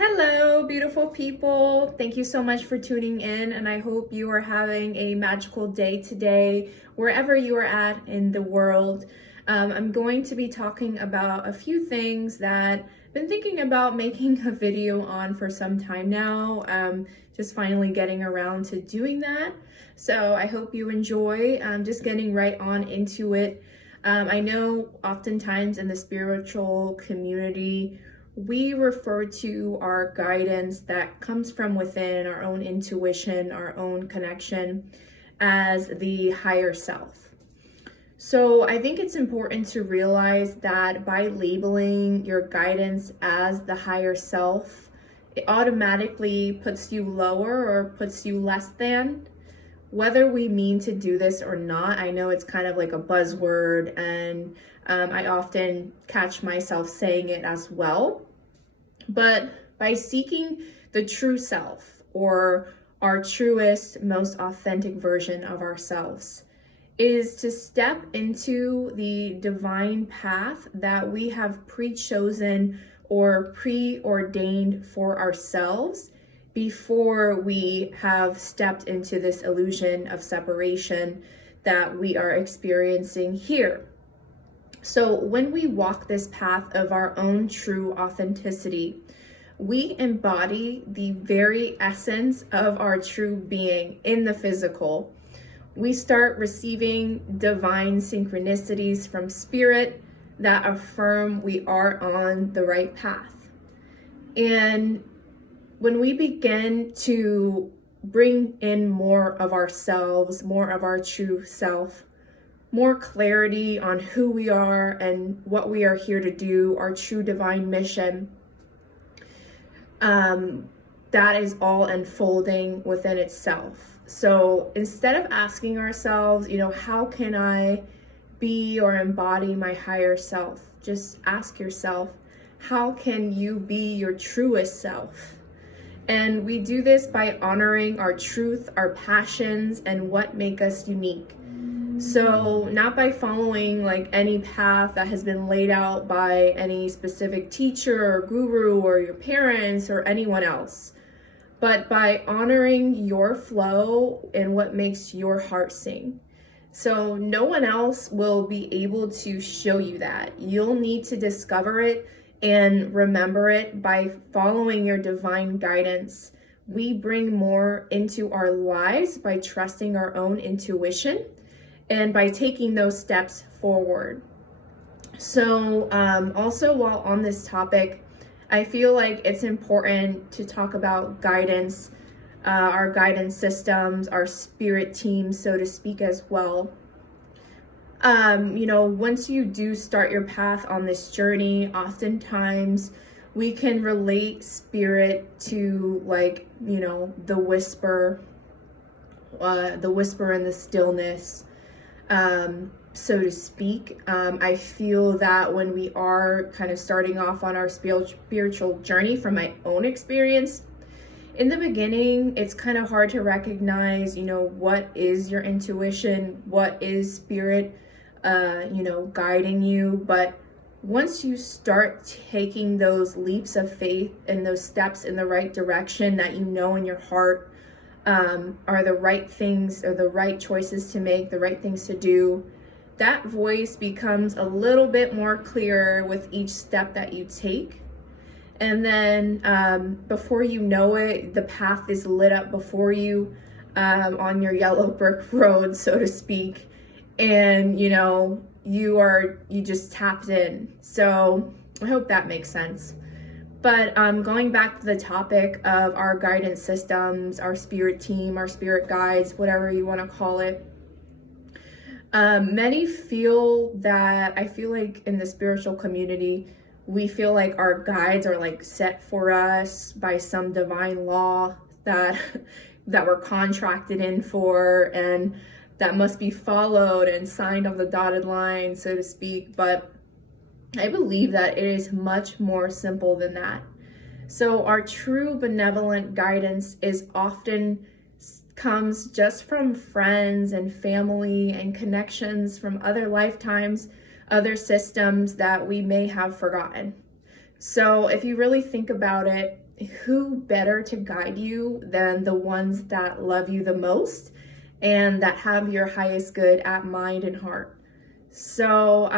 Hello, beautiful people. Thank you so much for tuning in, and I hope you are having a magical day today, wherever you are at in the world. I'm going to be talking about a few things that I've been thinking about making a video on for some time now. Just finally getting around to doing that. So I hope you enjoy. Just getting right on into it. I know oftentimes in the spiritual community, we refer to our guidance that comes from within, our own intuition, our own connection, as the higher self. So I think it's important to realize that by labeling your guidance as the higher self, it automatically puts you lower or puts you less than. Whether we mean to do this or not, I know it's kind of like a buzzword, and I often catch myself saying it as well. But by seeking the true self, or our truest, most authentic version of ourselves, is to step into the divine path that we have pre-chosen or preordained for ourselves before we have stepped into this illusion of separation that we are experiencing here. So when we walk this path of our own true authenticity, we embody the very essence of our true being in the physical. We start receiving divine synchronicities from spirit that affirm we are on the right path. And when we begin to bring in more of ourselves, more of our true self, more clarity on who we are and what we are here to do, our true divine mission, that is all unfolding within itself. So instead of asking ourselves, how can I be or embody my higher self? Just ask yourself, how can you be your truest self? And we do this by honoring our truth, our passions, and what make us unique. So not by following like any path that has been laid out by any specific teacher or guru or your parents or anyone else, but by honoring your flow and what makes your heart sing. So no one else will be able to show you that. You'll need to discover it and remember it by following your divine guidance. We bring more into our lives by trusting our own intuition and by taking those steps forward. So also while on this topic, I feel like it's important to talk about guidance, our guidance systems, our spirit team, so to speak, as well. Once you do start your path on this journey, oftentimes we can relate spirit to the whisper in the stillness, so to speak. I feel that when we are kind of starting off on our spiritual journey, from my own experience, in the beginning, it's kind of hard to recognize, what is your intuition, what is spirit, guiding you. But once you start taking those leaps of faith and those steps in the right direction that in your heart are the right things, or the right choices to make, the right things to do, that voice becomes a little bit more clear with each step that you take. And then before you know it, the path is lit up before you on your yellow brick road, so to speak. And you just tapped in. So I hope that makes sense. But going back to the topic of our guidance systems, our spirit team, our spirit guides, whatever you want to call it. Many feel that, I feel like in the spiritual community, we feel like our guides are like set for us by some divine law that we're contracted in for, and that must be followed and signed on the dotted line, so to speak. But I believe that it is much more simple than that. So our true benevolent guidance is often comes just from friends and family and connections from other lifetimes, other systems that we may have forgotten. So if you really think about it, who better to guide you than the ones that love you the most and that have your highest good at mind and heart. So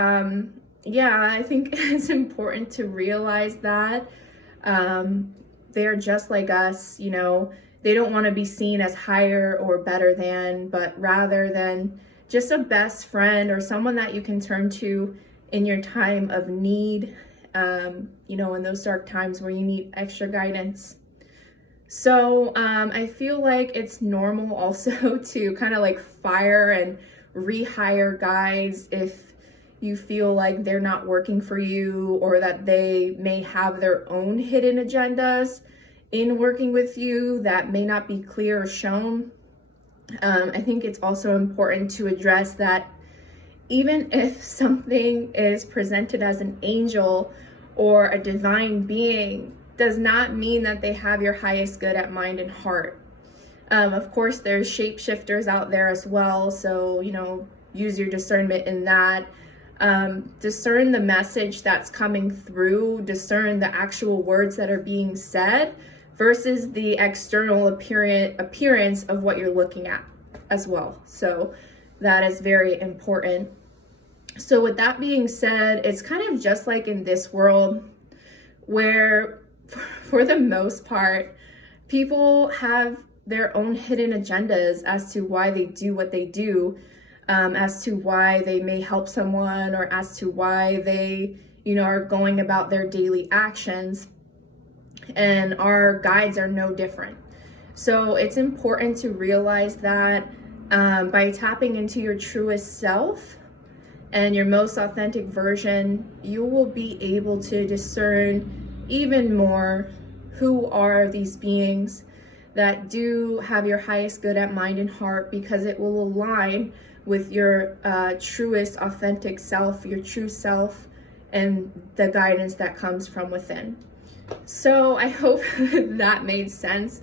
yeah, I think it's important to realize that they're just like us, you know. They don't want to be seen as higher or better than, but rather than just a best friend or someone that you can turn to in your time of need, you know, in those dark times where you need extra guidance. So I feel like it's normal also to kind of like fire and rehire guides if you feel like they're not working for you, or that they may have their own hidden agendas in working with you that may not be clear or shown. I think it's also important to address that even if something is presented as an angel or a divine being, does not mean that they have your highest good at mind and heart. Of course, there's shapeshifters out there as well, so, you know, use your discernment in that. Discern the message that's coming through, discern the actual words that are being said versus the external appearance of what you're looking at as well. So that is very important. So with that being said, it's kind of just like in this world where for the most part, people have their own hidden agendas as to why they do what they do, as to why they may help someone, or as to why they, you know, are going about their daily actions. And our guides are no different. So it's important to realize that by tapping into your truest self and your most authentic version, you will be able to discern even more who are these beings that do have your highest good at mind and heart, because it will align with your truest authentic self, your true self, and the guidance that comes from within. So I hope that made sense.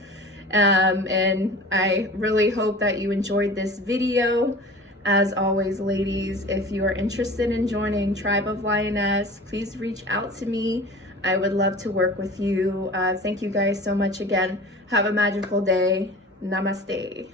And I really hope that you enjoyed this video. As always, ladies, if you are interested in joining Tribe of Lioness, please reach out to me. I would love to work with you. Thank you guys so much again. Have a magical day. Namaste.